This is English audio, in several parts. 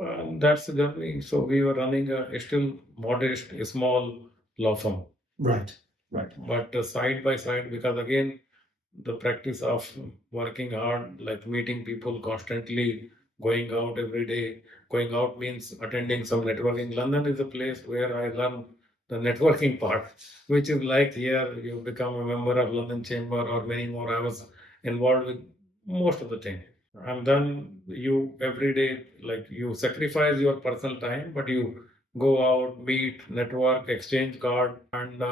And that's the journey. So we were running a still modest, small law firm. Right. Right. But side by side, because again, the practice of working hard, like meeting people constantly, going out every day. Going out means attending some networking. London is a place where I learn the networking part, which is like here you become a member of London Chamber or many more. I was involved with most of the thing. And then you every day, like you sacrifice your personal time, but you go out, meet, network, exchange card. And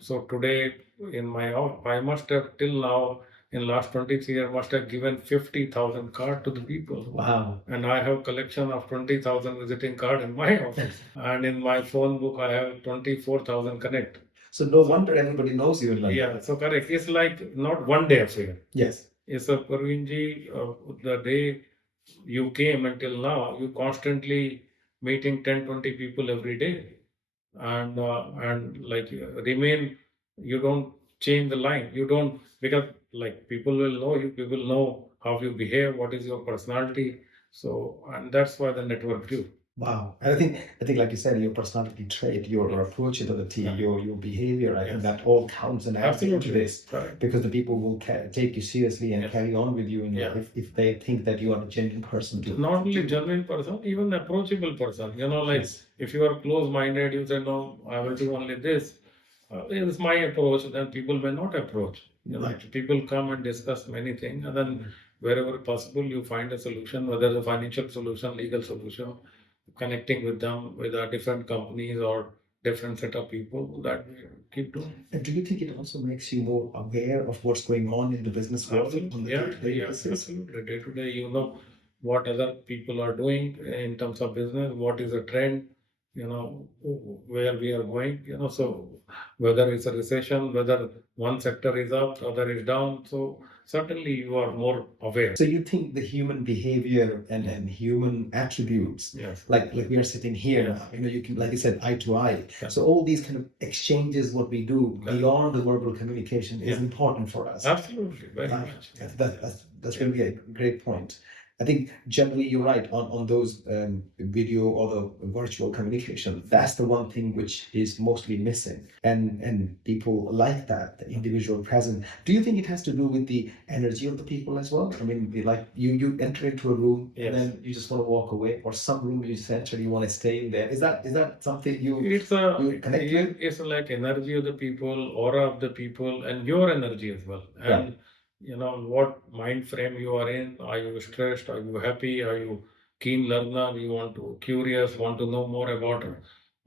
so today in my house, I must have till now in last 23 years must have given 50,000 card to the people. Wow. And I have collection of 20,000 visiting card in my office. And in my phone book, I have 24,000 connect. So no wonder everybody knows you in London. Yeah, so correct. It's like not one day affair. Yes. It's a Parvinji, the day you came until now, you constantly meeting 10, 20 people every day. And like remain, you don't change the line. You don't, because like people will know you, people know how you behave, what is your personality. So, and that's why the network grew. Wow. And I think like you said, your personality trait, your approach to the team, Yeah. your behavior, I think Yes. that all counts and adds into Absolutely. this Correct. because the people will take you seriously and Yes. carry on with you, and Yeah. if they think that you are a genuine person too. Not only genuine person, even approachable person. Like Yes. if you are close-minded, you say, no, I will do only this. It's my approach, then people may not approach. Right. People come and discuss many things, and then wherever possible, you find a solution, whether it's a financial solution, legal solution, connecting with them with different companies or different set of people that we keep doing. And do you think it also makes you more aware of what's going on in the business world on the Yeah, day-to-day yeah, basis? absolutely. Day to day, you know what other people are doing in terms of business, what is the trend, where we are going, so whether it's a recession, whether one sector is up, other is down. So certainly you are more aware. So you think the human behavior and human attributes, Yes. like we are sitting here Yes. now, you can, like you said, eye to eye. Yes. So all these kind of exchanges, what we do Correct. beyond the verbal communication is Yeah. important for us. Absolutely, very Right. much. That's going to be a great point. I think generally you're right on those video or the virtual communication. That's the one thing which is mostly missing, and people like that, the individual present. Do you think it has to do with the energy of the people as well? I mean, like you enter into a room Yes. and then you just want to walk away, or some room you just enter, you want to stay in there. Is that something you connect with? It's like energy of the people, aura of the people, and your energy as well. And Right. what mind frame you are in. Are you stressed? Are you happy? Are you keen learner? You want to curious, want to know more about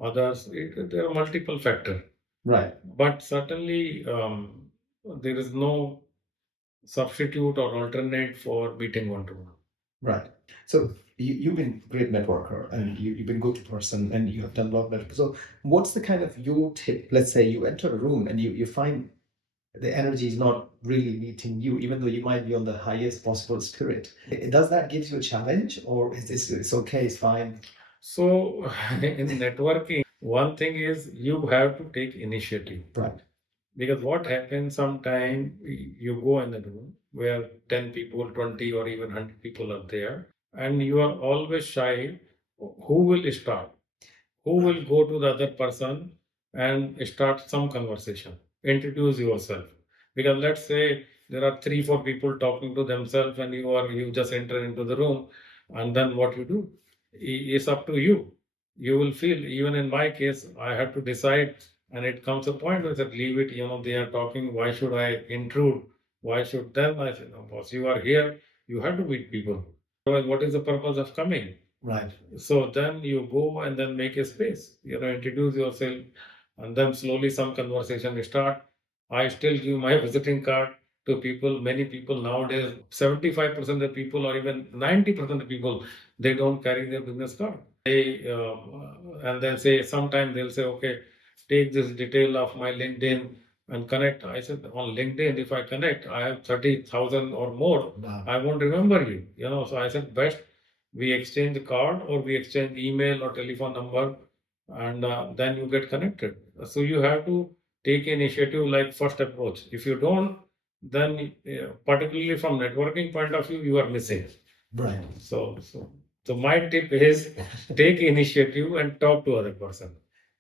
others. There are multiple factors, Right. but certainly there is no substitute or alternate for meeting one to one. Right. So you've been a great networker and you've been a good person and you have done a lot of network. So what's the kind of your tip? Let's say you enter a room and you find the energy is not really meeting you, even though you might be on the highest possible spirit. Does that give you a challenge, or is this it's okay, it's fine? So in networking, one thing is you have to take initiative. Right. Because what happens sometime you go in a room where 10 people, 20 or even 100 people are there, and you are always shy. Who will start? Who will go to the other person and start some conversation? Introduce yourself. Because let's say there are three, four people talking to themselves, and you just enter into the room, and then what you do is up to you. You will feel, even in my case, I had to decide, and it comes a point where I said, leave it, they are talking, why should I intrude? Why should them? I said, no, boss, you are here, you have to meet people. Otherwise, what is the purpose of coming? Right. So then you go and then make a space, introduce yourself, and then slowly some conversation start. I still give my visiting card to people. Many people nowadays, 75% of people or even 90% of people, they don't carry their business card. And then say, sometime they'll say, okay, take this detail of my LinkedIn and connect. I said, on LinkedIn, if I connect, I have 30,000 or more. Wow. I won't remember you, So I said, best we exchange the card or we exchange email or telephone number, and then you get connected. So you have to take initiative like first approach. If you don't, then particularly from networking point of view, you are missing. Right. So So my tip is take initiative and talk to other person.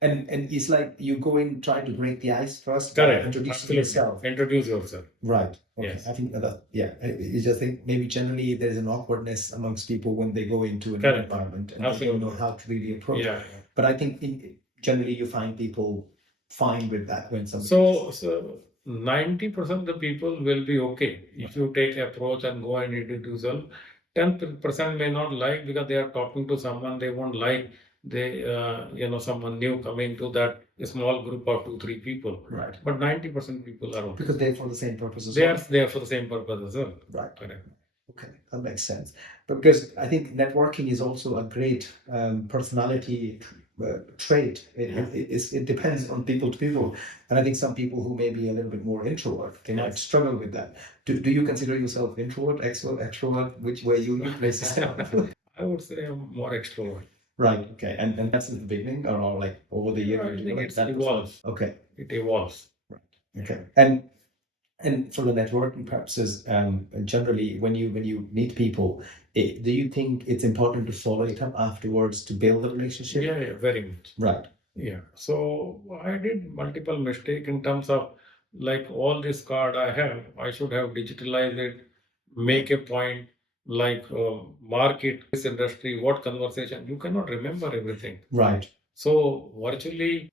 And it's like you go in, try to break the ice first, Correct. introduce Absolutely. yourself. Introduce yourself. Right. Okay. Yes. I think that, yeah, I just think maybe generally there's an awkwardness amongst people when they go into a new Correct. environment and they Absolutely. don't know how to really approach. Yeah. But I think generally you find people fine with that when somebody. So 90% of the people will be okay if you take approach and go and introduce yourself. 10% may not like because they are talking to someone they won't like. They someone new coming to that small group of 2 3 people. Right. But 90% people are okay. Because they're for the same purpose as They well. are there for the same purpose as well. Right. Correct. Okay, that makes sense. But because I think networking is also a great personality trait. It depends on people to people. And I think some people who may be a little bit more introvert, they might Yes. struggle with that. Do you consider yourself introvert, extrovert? Which way you place yourself? I would say I'm more extrovert. Right, okay. And that's in the beginning or like over the years? I think it evolves. Okay. It evolves. Okay. And for the networking purposes, generally, when you meet people, do you think it's important to follow it up afterwards to build a relationship? Yeah, very much. Right. Yeah. So I did multiple mistake in terms of like all this card I have, I should have digitalized it, make a point, like market this industry, what conversation. You cannot remember everything. Right. So virtually,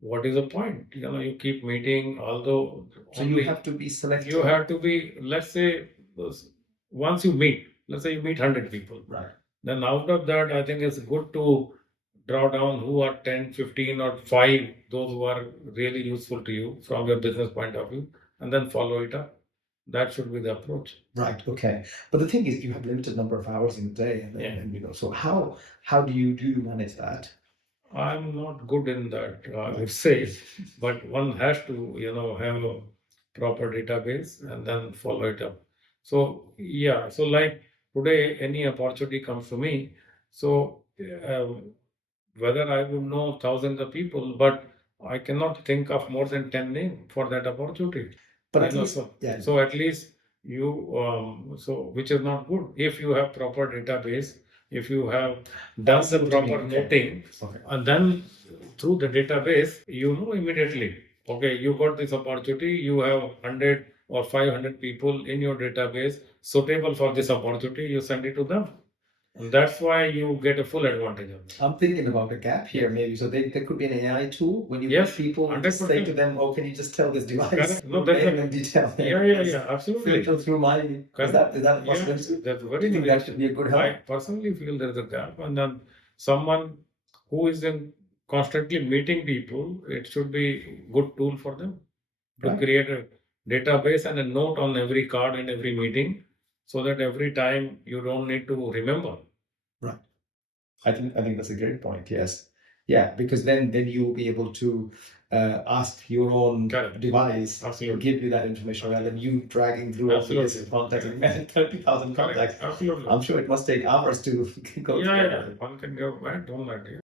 what is the point? You keep meeting, although So you have to be selective. you have to be, let's say, once you meet, let's say you meet 100 people. Right. Then out of that, I think it's good to draw down who are 10, 15, or 5, those who are really useful to you from your business point of view, and then follow it up. That should be the approach. Right. Okay. But the thing is, you have limited number of hours in a day, and so how do you manage that? I'm not good in that, I would say, but one has to, have a proper database and then follow it up. So yeah, so like today, any opportunity comes to me, so whether I would know thousands of people, but I cannot think of more than 10 names for that opportunity. But at least, So at least you, which is not good. If you have proper database, if you have done the proper noting, and then through the database, you know immediately, okay, you got this opportunity, you have 100 or 500 people in your database suitable for this opportunity, you send it to them. And that's why you get a full advantage of it. I'm thinking about a gap here, maybe. So there could be an AI tool when you Yes, people 100%. say to them, "Oh, can you just tell this device?" Correct. No, that's name and detail. Yeah, absolutely. Filter through my. Is that a possibility? That's Do very you think that should be a good help? I personally feel there is a gap, and then someone who is in constantly meeting people, it should be good tool for them to Right. create a database and a note on every card and every meeting, so that every time you don't need to remember. Right. I think that's a great point. Yes. Yeah, because then you'll be able to ask your own Correct. device to Absolutely. give you that information rather than you dragging through all Absolutely. these contacts and 30,000 Correct. contacts. Absolutely. I'm sure it must take hours to go through. Yeah, one can go back, don't let you.